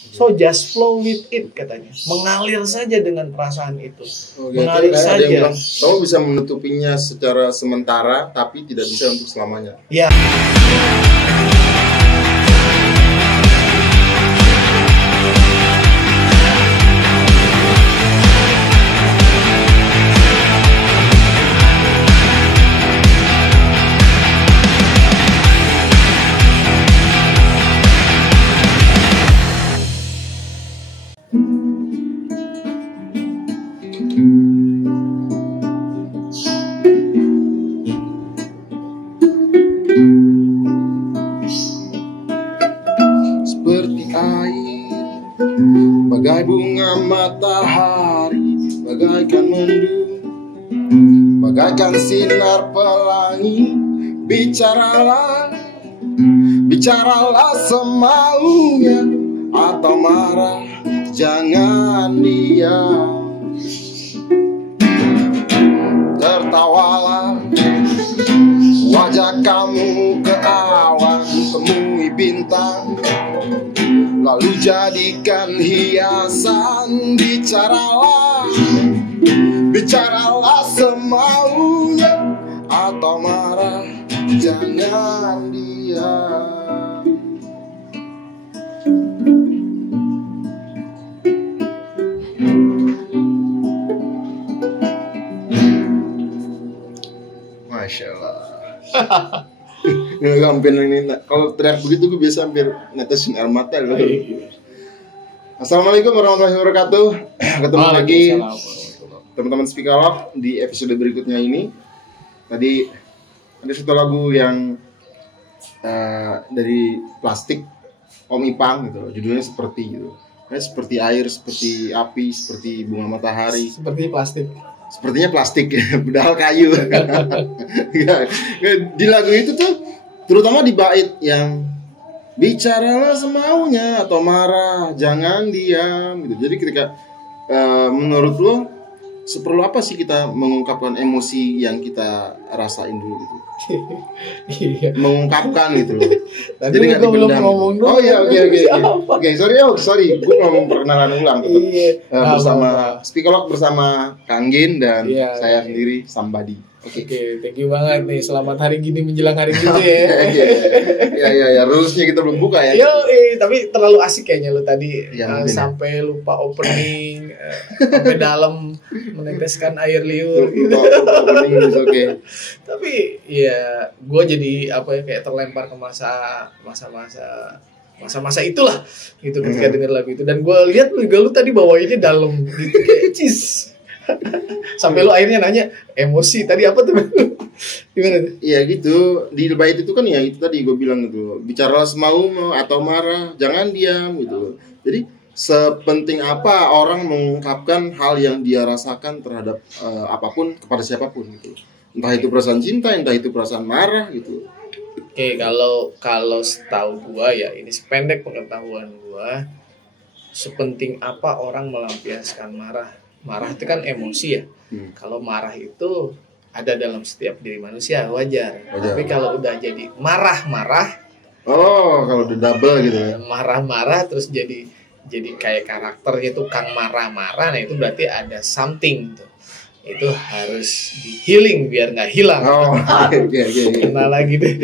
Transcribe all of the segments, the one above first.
So just flow with it katanya. Mengalir saja dengan perasaan itu. Gitu. Mengalir saja. Ada yang bilang, kamu bisa menutupinya secara sementara tapi tidak bisa untuk selamanya. Ya. Seperti air, bagai bunga matahari, bagaikan mendung, bagaikan sinar pelangi. Bicaralah, bicaralah semaunya, atau marah, jangan diam. Tertawalah, wajah kamu ke awan, temui bintang, lalu jadikan hiasan. Bicaralah, bicaralah semaunya, atau marah, jangan diam. Masya Allah. Nggak hampir ini. Kalau teriak begitu gue biasa hampir netesin air mata. Assalamualaikum warahmatullahi wabarakatuh. Ketemu lagi teman-teman Speakerlog di episode berikutnya ini. Tadi ada satu lagu yang dari Plastik, Om Ipang gitu. Judulnya seperti gitu. Seperti air, seperti api, seperti bunga matahari. Seperti plastik. Sepertinya plastik, padahal kayu. Di lagu itu tuh, terutama di bait yang bicaralah semaunya atau marah, jangan diam gitu. Jadi ketika menurut lo seperlu apa sih kita mengungkapkan emosi yang kita rasain dulu gitu? Iya. Mengungkapkan gitu loh. Tadi Jadi nggak belum dipendam. ngomong dulu. Oh iya, oke. Sorry. Gue ngomong perkenalan ulang. Iya. Bersama Speakerlog bersama Kang Gin dan Iya, saya iya. sendiri Sambadi. Oke. Thank you banget nih. Selamat hari gini menjelang hari gitu ya. Ya, rulesnya kita belum buka ya. Yo, tapi terlalu asik kayaknya lu tadi Ya, sampai lupa opening, sampai dalam meneteskan air liur. Gitu. Oke. Tapi ya, gue jadi kayak terlempar ke masa-masa itulah gitu ketika denger lagu itu. Dan gue lihat lu tadi bawainnya dalam gitu kayak cheese. Sampai lu akhirnya nanya emosi tadi apa tuh? Gimana tuh? Iya gitu. Di bait itu kan ya itu tadi gue bilang gitu. Bicaralah semau atau marah, jangan diam gitu. Jadi sepenting apa orang mengungkapkan hal yang dia rasakan terhadap apapun kepada siapapun gitu. Entah itu perasaan cinta, entah itu perasaan marah gitu. Oke, kalau setahu gua ya, ini sependek pengetahuan gua, sepenting apa orang melampiaskan marah. Marah itu kan emosi ya. Kalau marah itu ada dalam setiap diri manusia, wajar. Tapi kalau udah jadi marah-marah, kalau udah double gitu ya. Marah-marah terus jadi kayak karakternya itu Kang marah-marah, nah itu berarti ada something tuh. Itu harus di healing biar nggak hilang. Kena lagi deh.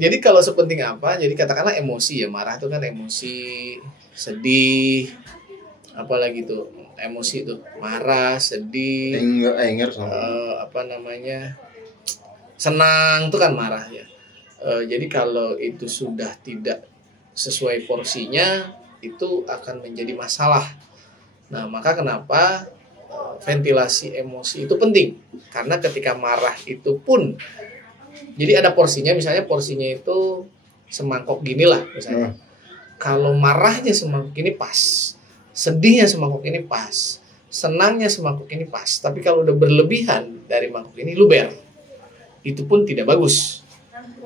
Jadi kalau sepenting apa? Jadi katakanlah emosi ya, marah itu kan emosi, sedih, apalagi tuh emosi tuh marah, sedih, senang tuh kan marah ya. Jadi kalau itu sudah tidak sesuai porsinya, itu akan menjadi masalah. Nah, maka kenapa ventilasi emosi itu penting? Karena ketika marah itu pun, jadi ada porsinya, misalnya porsinya itu semangkok gini lah misalnya. Kalau marahnya semangkok ini pas, sedihnya semangkok ini pas, senangnya semangkok ini pas. Tapi kalau udah berlebihan dari mangkok ini luber, itu pun tidak bagus.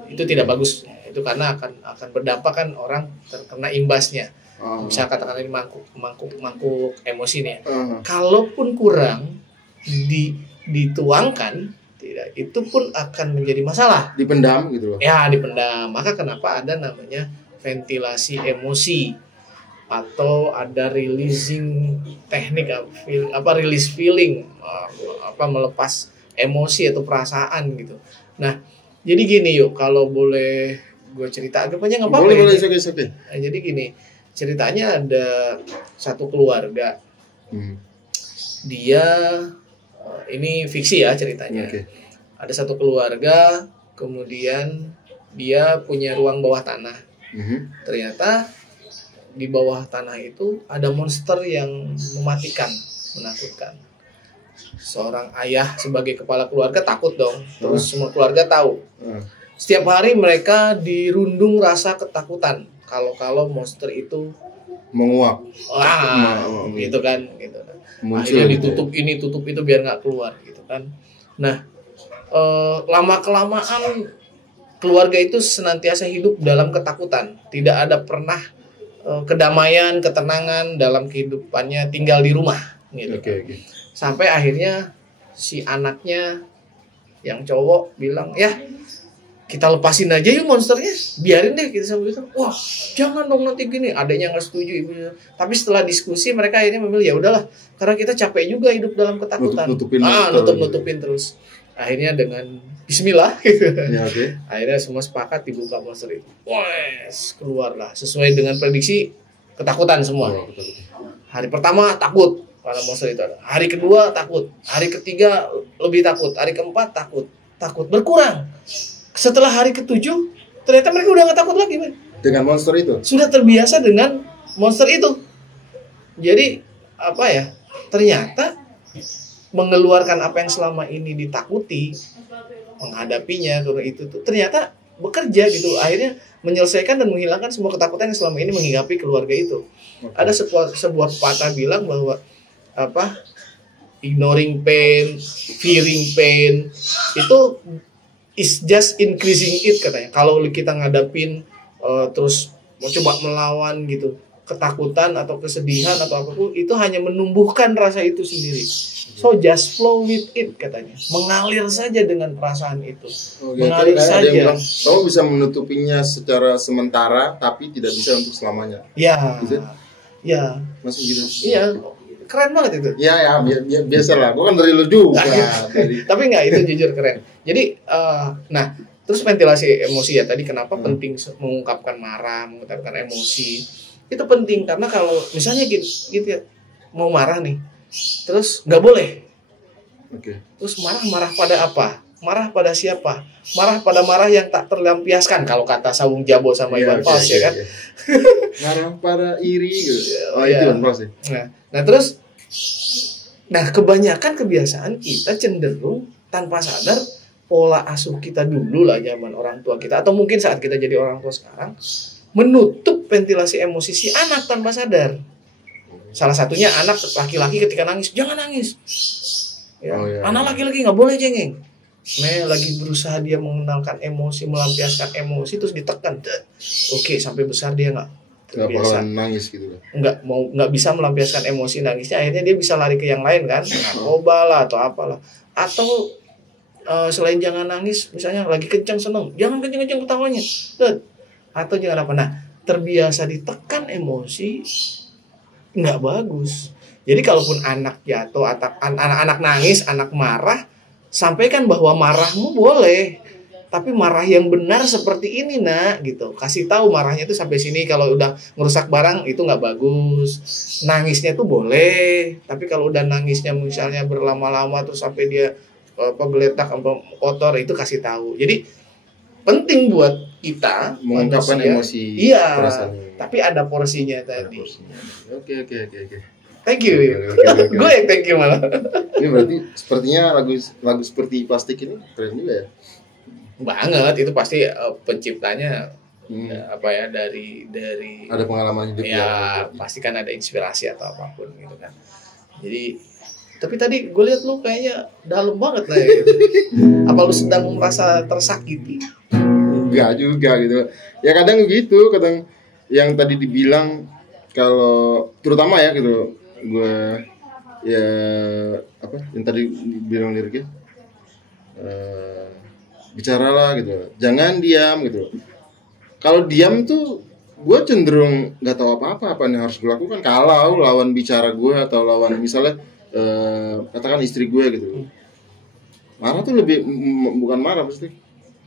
Itu tidak bagus. Itu karena akan berdampak kan orang terkena imbasnya. Bisa katakan ini mangkuk emosi nih. Kalaupun kurang dituangkan, tidak, itu pun akan menjadi masalah. Dipendam gitu loh. Ya, dipendam. Maka kenapa ada namanya ventilasi emosi. atau ada releasing teknik release feeling, melepas emosi atau perasaan gitu. Nah, jadi gini yuk, kalau boleh gue cerita agak panjang nggak apa-apa? Boleh, oke. Nah, jadi gini, ceritanya ada satu keluarga. Dia ini fiksi ya ceritanya. Okay. Ada satu keluarga, kemudian dia punya ruang bawah tanah. Ternyata di bawah tanah itu ada monster yang mematikan, menakutkan. Seorang ayah sebagai kepala keluarga takut dong. Terus semua keluarga tahu. Setiap hari mereka dirundung rasa ketakutan kalau monster itu menguap. Gitu kan, gitu. Akhirnya ditutup ini, tutup itu biar nggak keluar, gitu kan. Nah, lama kelamaan keluarga itu senantiasa hidup dalam ketakutan. Tidak ada pernah kedamaian, ketenangan dalam kehidupannya tinggal di rumah, gitu. Okay. Sampai akhirnya si anaknya yang cowok bilang, ya kita lepasin aja yuk monsternya, biarin deh kita sama gitu. Wah, jangan dong nanti gini. Adanya nggak setuju, ibunya. Tapi setelah diskusi mereka akhirnya memilih ya udahlah, karena kita capek juga hidup dalam ketakutan. Nutupin terus. Akhirnya dengan Bismillah gitu. Ya, okay. Akhirnya semua sepakat dibuka monster itu. Wes, keluarlah sesuai dengan prediksi ketakutan semua. Hari pertama takut karena monster itu ada. Hari kedua takut. Hari ketiga lebih takut. Hari keempat takut berkurang. Setelah hari ke-7 ternyata mereka udah gak takut lagi, man. Dengan monster itu? Sudah terbiasa dengan monster itu. Jadi ternyata mengeluarkan apa yang selama ini ditakuti, menghadapinya karena itu tuh ternyata bekerja gitu. Akhirnya menyelesaikan dan menghilangkan semua ketakutan yang selama ini menghinggapi keluarga itu. Okay. Ada sebuah pepatah bilang bahwa ignoring pain, fearing pain itu is just increasing it, katanya. Kalau kita ngadapin terus mau coba melawan gitu, ketakutan atau kesedihan atau apapun, itu hanya menumbuhkan rasa itu sendiri. So just flow with it, katanya. Mengalir saja dengan perasaan itu. Mengalir saja. Bilang, kamu bisa menutupinya secara sementara tapi tidak bisa untuk selamanya. Ya. Gitu? Ya. Masuk gitu. Iya. Keren banget itu. Ya, biasa lah. Gue kan dari lu juga. Tapi enggak, itu jujur keren. Jadi, terus ventilasi emosi ya. Tadi kenapa penting mengungkapkan marah, mengungkapkan emosi. Itu penting, karena kalau misalnya gitu ya, mau marah nih, terus nggak boleh. Okay. Terus marah pada apa? Marah pada siapa? Marah pada marah yang tak terlampiaskan, kalau kata Sawung Jabo sama Iwan Fals, ya kan? Marah pada iri gitu. Itu Iwan Fals ya. Nah, kebanyakan kebiasaan kita cenderung tanpa sadar, pola asuh kita dulu lah zaman orang tua kita, atau mungkin saat kita jadi orang tua sekarang, menutup ventilasi emosi si anak tanpa sadar. Salah satunya anak laki-laki ketika nangis, jangan nangis. Anak laki-laki nggak boleh cengeng. Lagi berusaha dia mengenalkan emosi, melampiaskan emosi, terus ditekan. Oke, sampai besar dia nggak terbiasa nangis gitu. Nggak bisa melampiaskan emosi, nangisnya akhirnya dia bisa lari ke yang lain kan, narkoba lah atau apalah. Atau selain jangan nangis, misalnya lagi kencang seneng, jangan kencang-kencang ketawanya. Atau jangan apa. Nah, terbiasa ditekan emosi nggak bagus. Jadi kalaupun anak jatuh atau anak nangis, anak marah, sampaikan bahwa marahmu boleh, tapi marah yang benar seperti ini nak, gitu. Kasih tahu marahnya itu sampai sini, kalau udah ngerusak barang itu nggak bagus. Nangisnya tuh boleh, tapi kalau udah nangisnya misalnya berlama-lama terus sampai dia geletak apa kotor, itu kasih tahu. Jadi penting buat kita mengungkapkan emosi. Iya, tapi ada porsinya tadi. Oke. Thank you. Gue yang thank you malah. Ini berarti sepertinya lagu seperti Plastik ini keren juga ya. Banget, itu pasti penciptanya dari ada pengalaman hidup ya, pasti kan ada inspirasi atau apapun gitu kan. Jadi tapi tadi gue lihat lu kayaknya dalam banget lah ya. Apa lu sedang merasa tersakiti? Enggak juga gitu. Ya kadang gitu, kadang yang tadi dibilang kalau terutama ya gitu, gue ya yang tadi dibilang liriknya, bicaralah gitu, jangan diam gitu. Kalau diam tuh gue cenderung nggak tahu apa yang harus gue lakukan kalau lawan bicara gue atau lawan misalnya katakan istri gue gitu. Marah tuh lebih bukan marah pasti.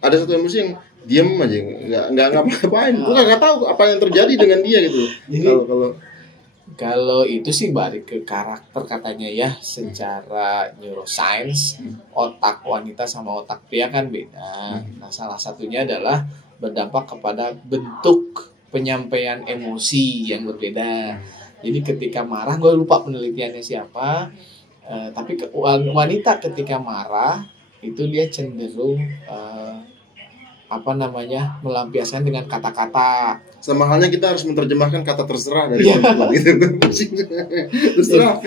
Ada satu emosi yang diem aja, nggak ngapa-ngapain. Gue nggak tahu apa yang terjadi dengan dia gitu. Kalau itu sih balik ke karakter katanya ya, secara neuroscience otak wanita sama otak pria kan beda. Nah, salah satunya adalah berdampak kepada bentuk penyampaian emosi yang berbeda. Jadi ketika marah, gue lupa penelitiannya siapa, tapi wanita ketika marah itu dia cenderung melampiaskan dengan kata-kata. Sama halnya kita harus menerjemahkan kata terserah dari perempuan gitu. Terserah.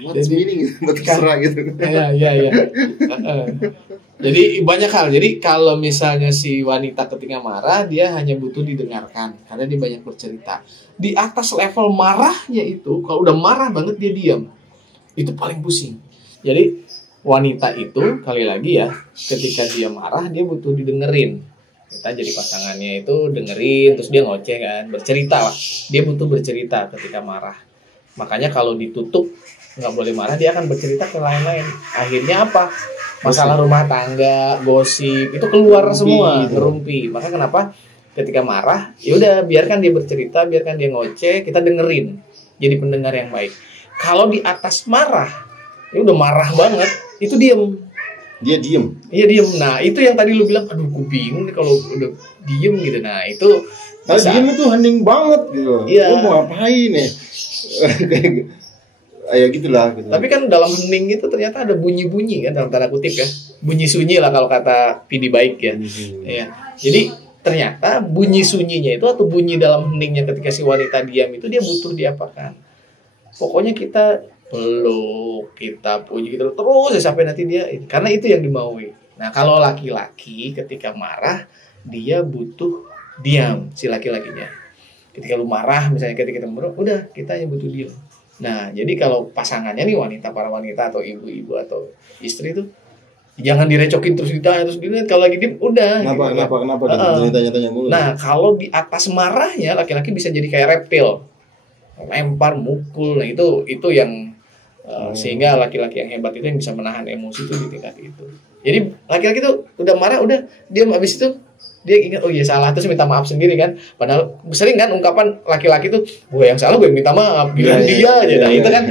What's meaning terserah gitu. Iya. Jadi banyak hal. Jadi kalau misalnya si wanita ketika marah, dia hanya butuh didengarkan karena dia banyak bercerita. Di atas level marahnya itu, kalau udah marah banget dia diam. Itu paling pusing. Jadi wanita itu kali lagi ya, ketika dia marah dia butuh didengerin. Kita jadi pasangannya itu dengerin, terus dia ngoceh kan, bercerita lah. Dia butuh bercerita ketika marah. Makanya kalau ditutup nggak boleh marah, dia akan bercerita ke lain-lain. Akhirnya apa? Masalah rumah tangga, gosip itu keluar semua, ngerumpi. Maka kenapa ketika marah, ya udah biarkan dia bercerita, biarkan dia ngoceh, kita dengerin. Jadi pendengar yang baik. Kalau di atas marah, ini udah marah banget, itu diem. Dia diem. Iya diem. Nah itu yang tadi lu bilang, aduh gue bingung nih kalau udah diem gitu. Nah itu diem itu hening banget gitu. Iya. Lu mau ngapain nih? Ya gitulah. Gitu. Tapi kan dalam hening itu ternyata ada bunyi-bunyi kan, dalam tanda kutip ya. Bunyi sunyi lah kalau kata PD Baik ya. Iya. Jadi ternyata bunyi sunyinya itu atau bunyi dalam heningnya ketika si wanita diam itu dia butuh diapakan. Pokoknya kita peluk, kita puji gitu terus ya sampai nanti dia, karena itu yang dimaui. Nah kalau laki-laki ketika marah dia butuh diam, si laki-lakinya. Ketika lu marah misalnya ketika kita marah, udah kita yang butuh diam. Nah jadi kalau pasangannya nih para wanita atau ibu-ibu atau istri tuh jangan direcokin terus ditanya terus gini, kalau lagi diam udah. Kenapa tanya mulu. Nah kalau di atas marahnya laki-laki bisa jadi kayak reptil, lempar, mukul. Nah itu yang sehingga laki-laki yang hebat itu yang bisa menahan emosi itu di tingkat itu. Jadi laki-laki itu udah marah, udah diam, habis itu dia ingat oh iya salah terus minta maaf sendiri kan. Padahal sering kan ungkapan laki-laki itu gue yang salah, gue minta maaf, bilang dia aja. Nah itu kan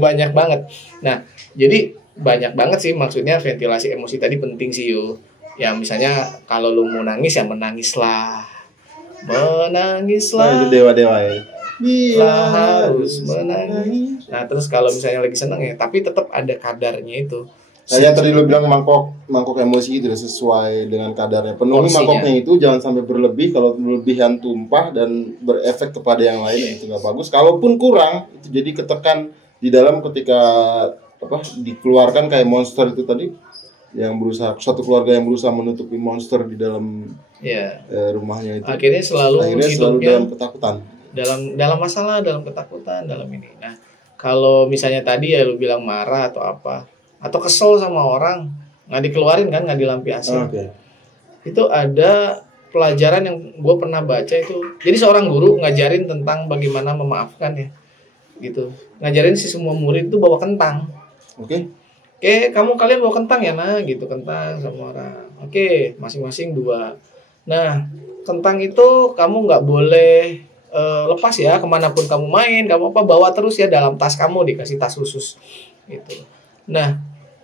banyak banget. Nah jadi banyak banget sih, maksudnya ventilasi emosi tadi penting sih yo. Ya misalnya kalau lu mau nangis ya menangislah. Nah itu dewa-dewa ya. Harus menangis. Nah terus kalau misalnya lagi seneng ya, tapi tetap ada kadarnya itu. Saya tadi lo bilang mangkok emosi itu sesuai dengan kadarnya. Penuhi mangkoknya itu, jangan sampai berlebih. Kalau berlebihan tumpah dan berefek kepada yang lain itu nggak bagus. Kalaupun kurang itu jadi ketekan di dalam ketika dikeluarkan kayak monster itu tadi, yang berusaha suatu keluarga yang berusaha menutupi monster di dalam rumahnya itu. Akhirnya selalu dalam ketakutan. Dalam masalah, dalam ketakutan, dalam ini. Nah, kalau misalnya tadi ya lu bilang marah atau apa, atau kesel sama orang, nggak dikeluarin kan, nggak dilampiasin. Itu ada pelajaran yang gue pernah baca itu. Jadi seorang guru ngajarin tentang bagaimana memaafkan ya, gitu. Ngajarin si semua murid itu bawa kentang. Oke, kalian bawa kentang ya, nah, gitu, kentang sama orang. Oke, masing-masing 2. Nah, kentang itu kamu nggak boleh lepas ya, kemanapun kamu main, kamu bawa terus ya dalam tas kamu, dikasih tas khusus gitu. Nah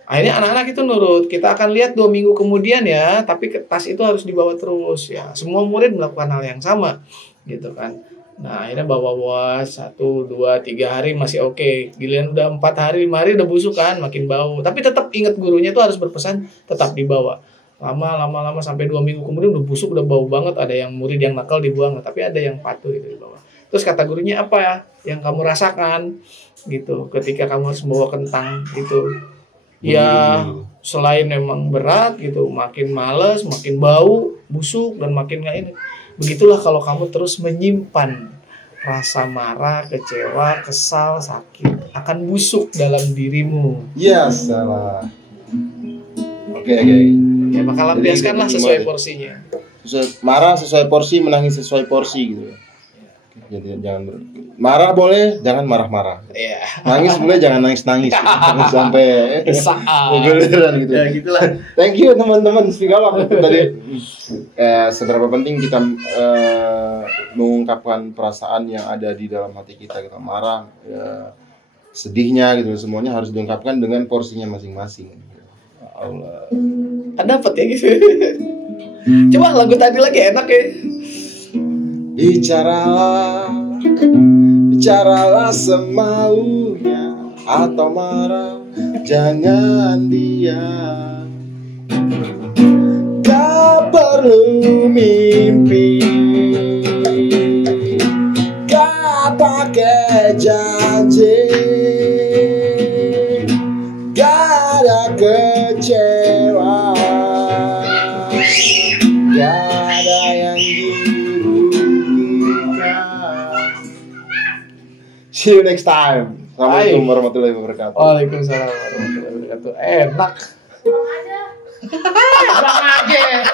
akhirnya anak-anak itu nurut. Kita akan lihat 2 minggu kemudian ya, tapi tas itu harus dibawa terus ya. Semua murid melakukan hal yang sama gitu kan. Nah akhirnya bawa 1, 2, 3 hari masih oke. Giliran udah 4 hari, 5 hari udah busuk kan, makin bau. Tapi tetap ingat gurunya tuh harus berpesan tetap dibawa. Lama sampai 2 minggu kemudian udah busuk, udah bau banget. Ada yang murid yang nakal dibuang, tapi ada yang patuh itu dibawa. Terus kata gurunya, apa ya yang kamu rasakan gitu ketika kamu harus bawa kentang gitu? Ya selain memang berat gitu, makin males, makin bau, busuk, dan makin nggak ini. Begitulah kalau kamu terus menyimpan rasa marah, kecewa, kesal, sakit, akan busuk dalam dirimu. Ya salah. Oke. Ya maka lampiaskanlah sesuai porsinya. marah sesuai porsi, menangis sesuai porsi gitu. Jadi jangan marah boleh, jangan marah-marah. Iya. Nangis boleh, jangan nangis-nangis. Jangan sampai beneran gitu. Ya gitulah. Thank you teman-teman Speak Up itu tadi. Seberapa penting kita mengungkapkan perasaan yang ada di dalam hati kita marah, sedihnya gitu, semuanya harus diungkapkan dengan porsinya masing-masing. Allah. Kan dapat ya gitu. Coba lagu tadi lagi enak ya. Bicaralah semaunya atau marah, jangan diam. Gak perlu mimpi, gak pakai janji, gak ada kecewa, gak ada yang see you next time. Assalamualaikum warahmatullahi wabarakatuh. Waalaikumsalam warahmatullahi wabarakatuh. Enak. Bang aja.